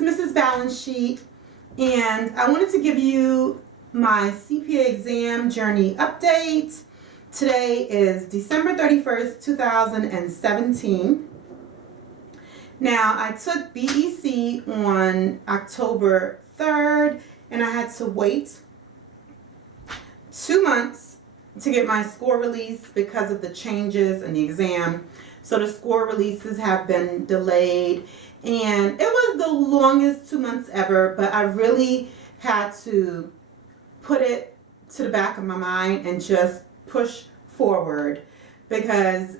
is Mrs. Balance Sheet, and I wanted to give you my CPA exam journey update. Today is December 31st, 2017. Now, I took BEC on October 3rd, and I had to wait 2 months to get my score release because of the changes in the exam. So the score releases have been delayed, and it was the longest 2 months ever, but I really had to put it to the back of my mind and just push forward, because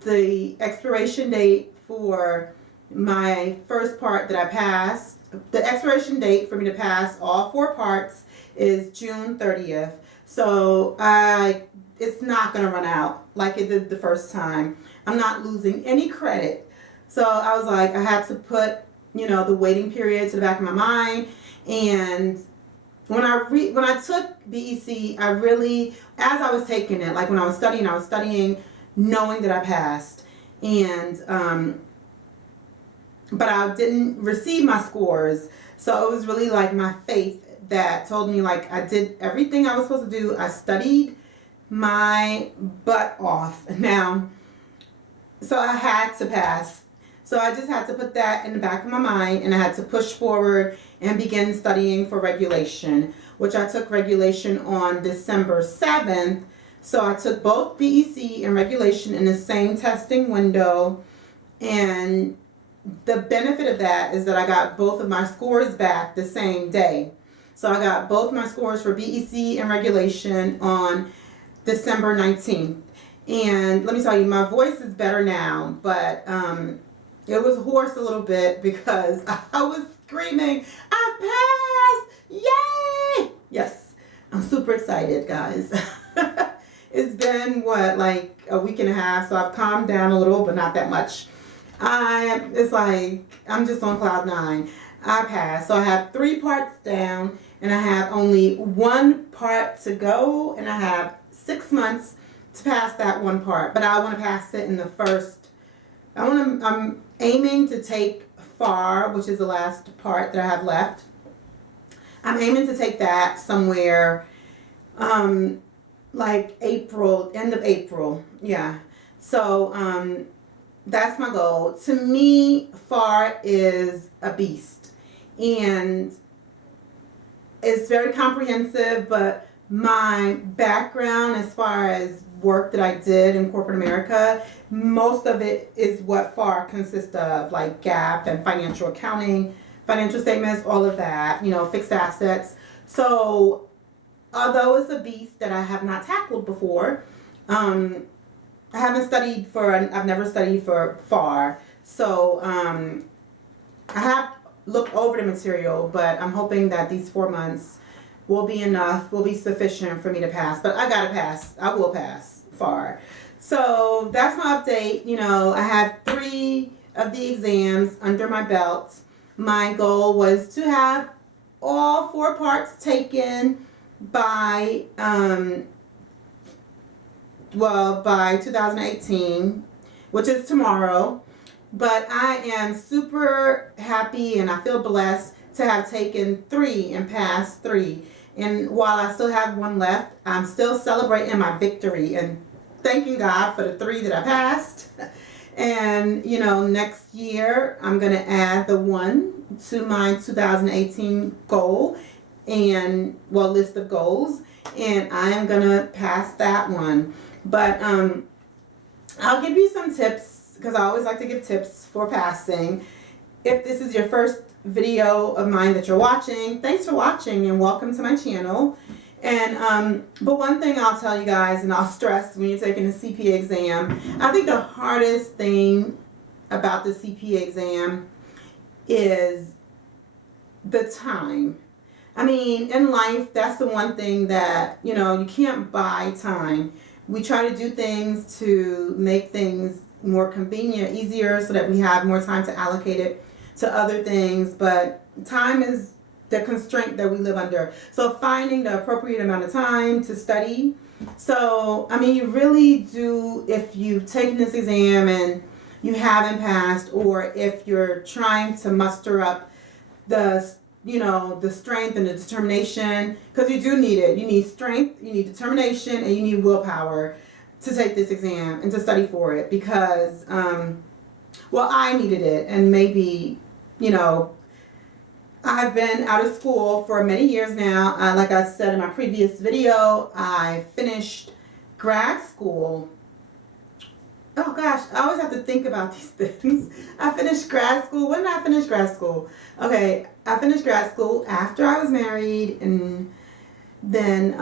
the expiration date for my first part that I passed, the expiration date for me to pass all 4 parts is June 30th. So it's not going to run out like it did the first time. I'm not losing any credit. So I was like, I had to put, the waiting period to the back of my mind. And when I took BEC, I really, as I was taking it, like when I was studying knowing that I passed. And but I didn't receive my scores. So it was really like my faith that told me, like, I did everything I was supposed to do. I studied my butt off. Now, so I had to pass. So I just had to put that in the back of my mind, and I had to push forward and begin studying for regulation, which I took regulation on December 7th. So I took both BEC and regulation in the same testing window, and the benefit of that is that I got both of my scores back the same day. So I got both my scores for BEC and regulation on December 19th. And let me tell you, my voice is better now, but it was hoarse a little bit because I was screaming, I passed! Yay! Yes, I'm super excited, guys. It's been, like a week and a half, so I've calmed down a little, but not that much. It's like I'm just on cloud 9. I passed. So I have 3 parts down, and I have only 1 part to go, and I have 6 months to pass that 1 part. But I want to pass it in the first. I'm aiming to take FAR, which is the last part that I have left. I'm aiming to take that somewhere like April, end of April. Yeah. So that's my goal. To me, FAR is a beast, and it's very comprehensive, but my background as far as work that I did in corporate America, most of it is what FAR consists of, like GAAP and financial accounting, financial statements, all of that, fixed assets. So although it's a beast that I have not tackled before, I've never studied for FAR, so I have looked over the material, but I'm hoping that these 4 months will be enough, will be sufficient for me to pass. But I gotta pass. I will pass FAR. So that's my update. I have 3 of the exams under my belt. My goal was to have all 4 parts taken by by 2018, which is tomorrow. But I am super happy, and I feel blessed to have taken 3 and passed 3. And while I still have 1 left, I'm still celebrating my victory and thanking God for the 3 that I passed. And next year I'm going to add the 1 to my 2018 goal and list of goals, and I am going to pass that one. But I'll give you some tips, because I always like to give tips for passing. If this is your first video of mine that you're watching, thanks for watching and welcome to my channel. And but one thing I'll tell you guys, and I'll stress when you're taking a CPA exam, I think the hardest thing about the CPA exam is the time. I mean, in life, that's the one thing that, you can't buy time. We try to do things to make things more convenient, easier, so that we have more time to allocate it to other things. But time is the constraint that we live under. So finding the appropriate amount of time to study. So, I mean, you really do, if you've taken this exam and you haven't passed, or if you're trying to muster up the the strength and the determination, because you do need it. You need strength, you need determination, and you need willpower to take this exam and to study for it, because well, I needed it. And maybe, I've been out of school for many years now. Like I said in my previous video, I finished grad school. Oh gosh, I always have to think about these things. I finished grad school. When did I finish grad school? Okay, I finished grad school after I was married, and then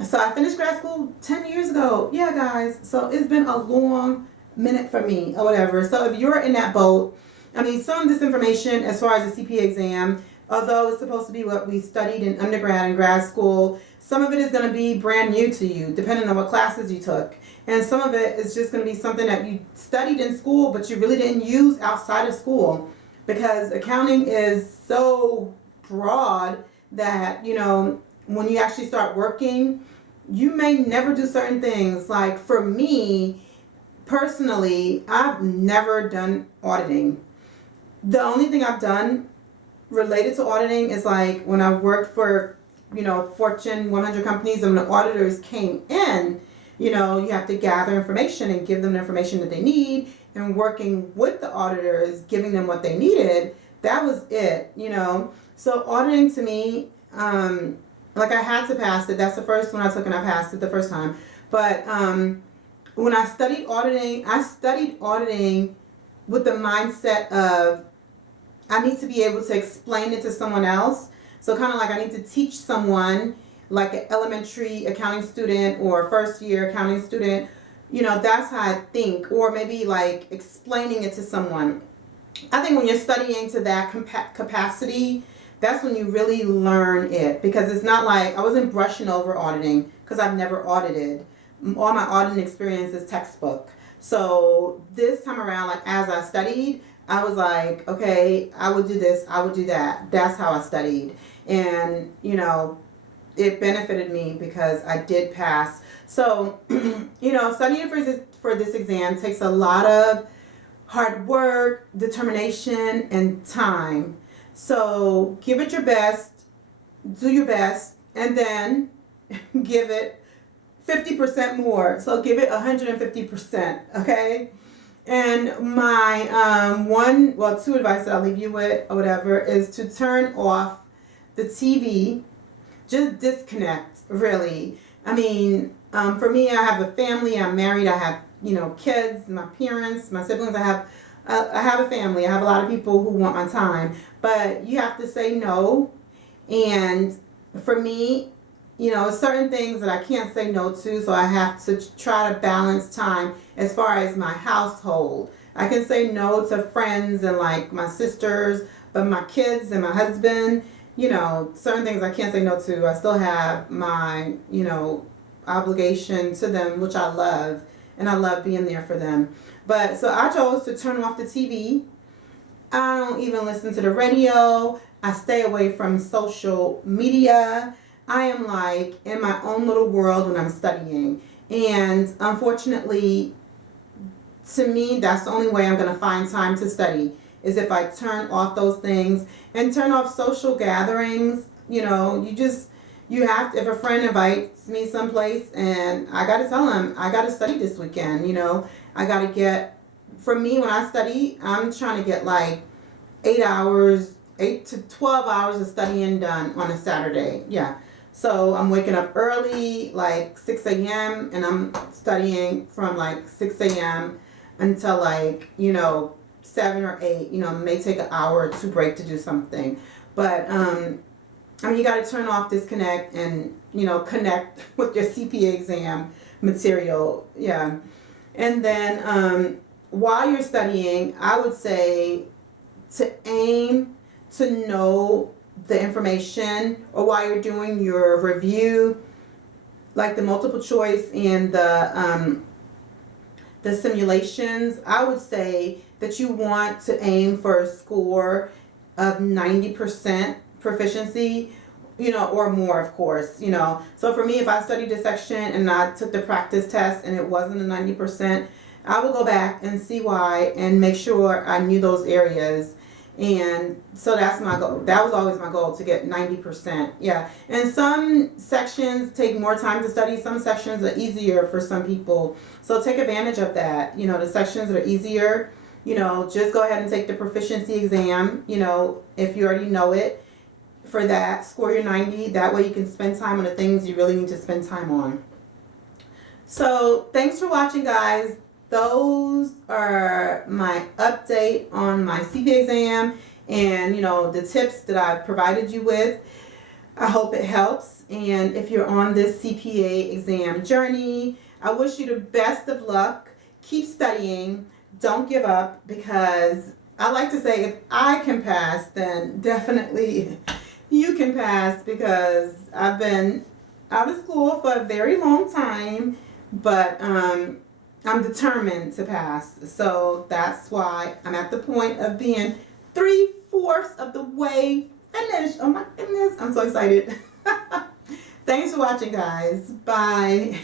so I finished grad school 10 years ago. Yeah, guys. So it's been a long minute for me or whatever. So if you're in that boat, I mean, some of this information as far as the CPA exam, although it's supposed to be what we studied in undergrad and grad school, some of it is going to be brand new to you, depending on what classes you took. And some of it is just going to be something that you studied in school, but you really didn't use outside of school, because accounting is so broad that, when you actually start working, you may never do certain things. Like for me, personally, I've never done auditing. The only thing I've done related to auditing is like when I worked for, Fortune 100 companies, and when the auditors came in, you have to gather information and give them the information that they need, and working with the auditors, giving them what they needed. That was it, So auditing to me, like I had to pass it. That's the first one I took, and I passed it the first time. But when I studied auditing with the mindset of I need to be able to explain it to someone else. So kind of like I need to teach someone, like an elementary accounting student or a first year accounting student. That's how I think. Or maybe like explaining it to someone. I think when you're studying to that capacity, that's when you really learn it. Because it's not like I wasn't brushing over auditing, because I've never audited. All my auditing experience is textbook. So this time around, like as I studied, I was like, okay, I would do this, I would do that. That's how I studied. And, it benefited me because I did pass. So, studying for this exam takes a lot of hard work, determination, and time. So give it your best, do your best, and then give it 50% more. So give it 150%, okay? And my two advice that I'll leave you with or whatever is to turn off the TV. Just disconnect, really. I mean, for me, I have a family. I'm married. I have, kids, my parents, my siblings. I have a family. I have a lot of people who want my time. But you have to say no. And for me, certain things that I can't say no to, so I have to try to balance time as far as my household. I can say no to friends and like my sisters, but my kids and my husband, certain things I can't say no to. I still have my, obligation to them, which I love, and I love being there for them. But so I chose to turn off the TV. I don't even listen to the radio. I stay away from social media. I am like in my own little world when I'm studying. And unfortunately, to me, that's the only way I'm going to find time to study, is if I turn off those things and turn off social gatherings. You have to, if a friend invites me someplace and I got to tell them, I got to study this weekend, I got to get, for me, when I study, I'm trying to get like 8 to 12 hours of studying done on a Saturday. Yeah. So I'm waking up early, like 6 a.m., and I'm studying from like 6 a.m. until like, 7 or 8. May take an hour or two break to do something. But, you got to turn off, disconnect, and, connect with your CPA exam material. Yeah. And then while you're studying, I would say to aim to know the information, or while you're doing your review, like the multiple choice and the simulations, I would say that you want to aim for a score of 90% proficiency, or more, of course, So for me, if I studied a section and I took the practice test and it wasn't a 90%, I would go back and see why and make sure I knew those areas. And so that's my goal. That was always my goal, to get 90%. Yeah. And some sections take more time to study. Some sections are easier for some people. So take advantage of that. You know, the sections that are easier, you know, just go ahead and take the proficiency exam, you know, if you already know it. For that, score your 90. That way you can spend time on the things you really need to spend time on. So thanks for watching, guys. Those are my update on my CPA exam and, you know, the tips that I've provided you with. I hope it helps. And if you're on this CPA exam journey, I wish you the best of luck. Keep studying. Don't give up, because I like to say, if I can pass, then definitely you can pass, because I've been out of school for a very long time, but I'm determined to pass. So that's why I'm at the point of being 3/4 of the way finished. Oh my goodness, I'm so excited. Thanks for watching, guys. Bye.